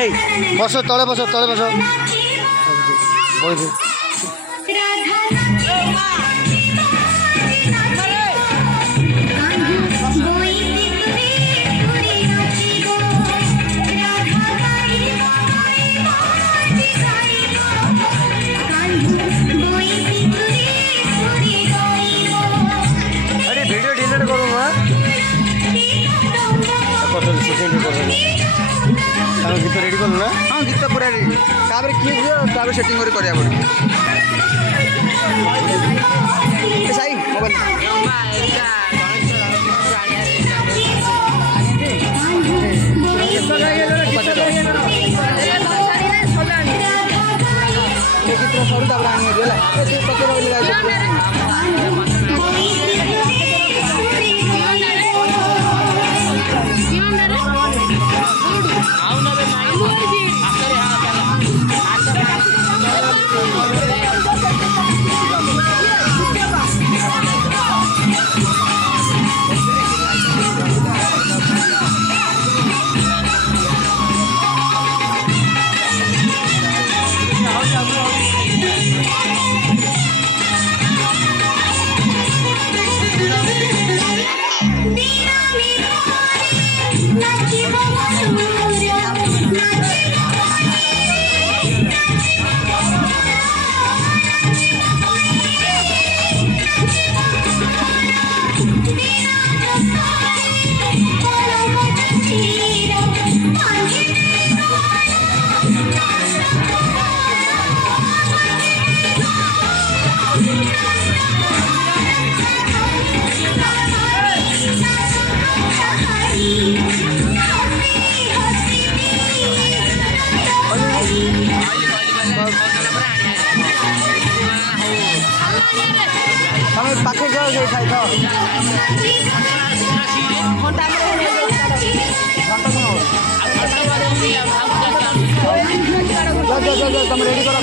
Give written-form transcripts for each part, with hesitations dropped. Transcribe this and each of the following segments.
এই বসো, তলে বসো, তলে বসো। ভিডিও ডিলিট করো না, কত শুটিং করবো। আমি গীত রেডি করলো না? হ্যাঁ গীত পুরা রেডি। তারপরে কি তারপরে সেটিং করে করা পড়ে। সাই মোবাইল সরু তারপরে আনিয়ে দিলা তুমি পাখে যাও যে খাই খাও তুমি রেডি করো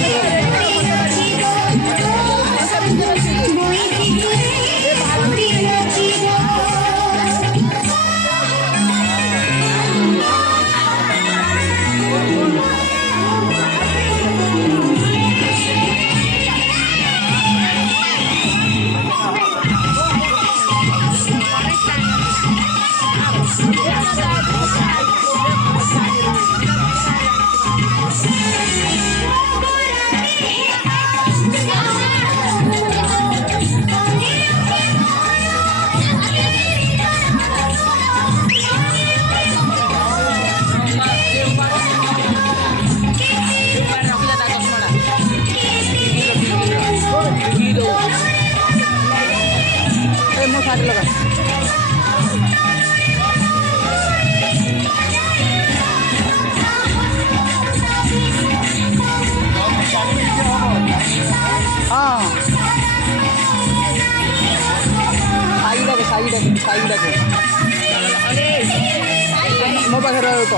ମୋ ପାଖରେ ରହିବ ତ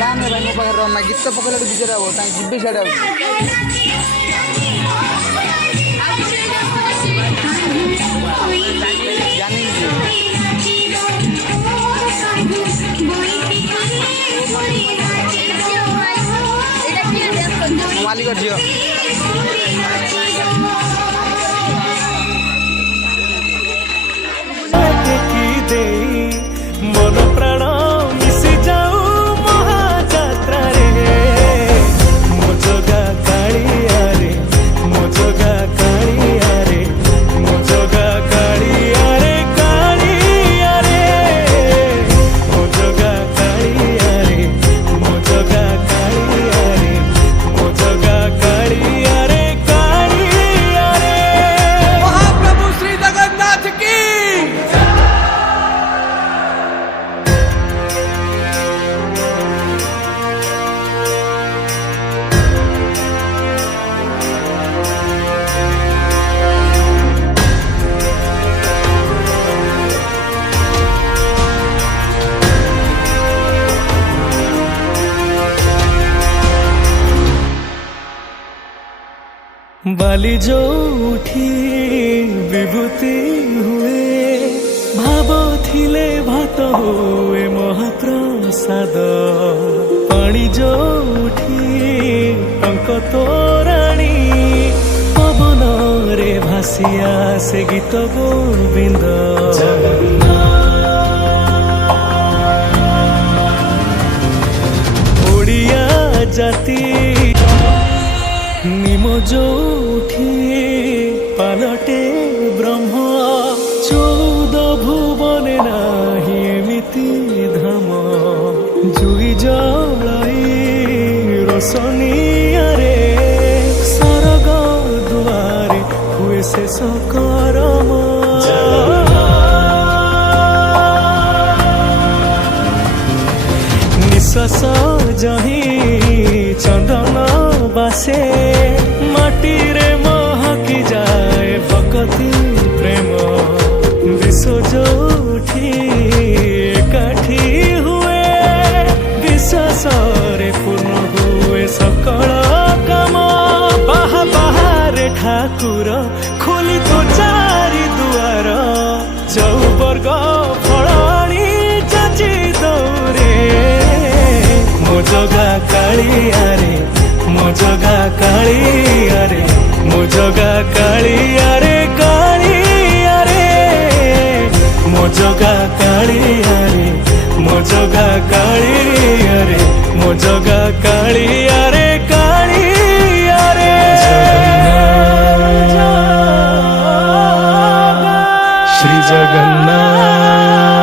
ଜାନେ ଭାଇ ମୋ ପାଖରେ ରହ ନା ଗୀତ ପକେଇଲେ ବିଚାର ହବ ତାଙ୍କ ଯିବେ ସିଆଡ଼େ ଜାନି ମାଲିକ ଝିଅ मन प्राण मिशि जाऊ महाजात्रा रे मो जगा कालिया रे मो जगा कालिया रे मो जगा कालिया रे कालिया रे मो जगा कालिया रे मो जगा कालिया रे मो जगा कालिया रे कालिया रे बाली जोठी विभूति हुए भाव थिले भात हुए महाप्रसाद पानी जोठी टंक तोराणी पवन रे भासिया से गीत गोविंद ओडिया जाति निम जोठी पालटे ब्रह्म 14 भुवने नाही एमिति धाम जुई जलाई रोशनियारे सरग दुआरे हुए से सकरम निश्वास जही चंदन बासे माटी रे महकी जाए भक्ति प्रेम विश्व जोठी एकाठी हुए विश्वास रे पूर्ण हुए सकल काम बाहारे ठाकुर खोली तो चारि दुआर चौवर्ग फलाणी जाची दौरे मो जगा कालिया रे मो जगा कालिया रे मो जगा कालिया रे कालिया रे मो जगा कालिया रे मो जगा कालिया रे मो जगा कालिया रे कालिया रे श्री जगन्नाथ।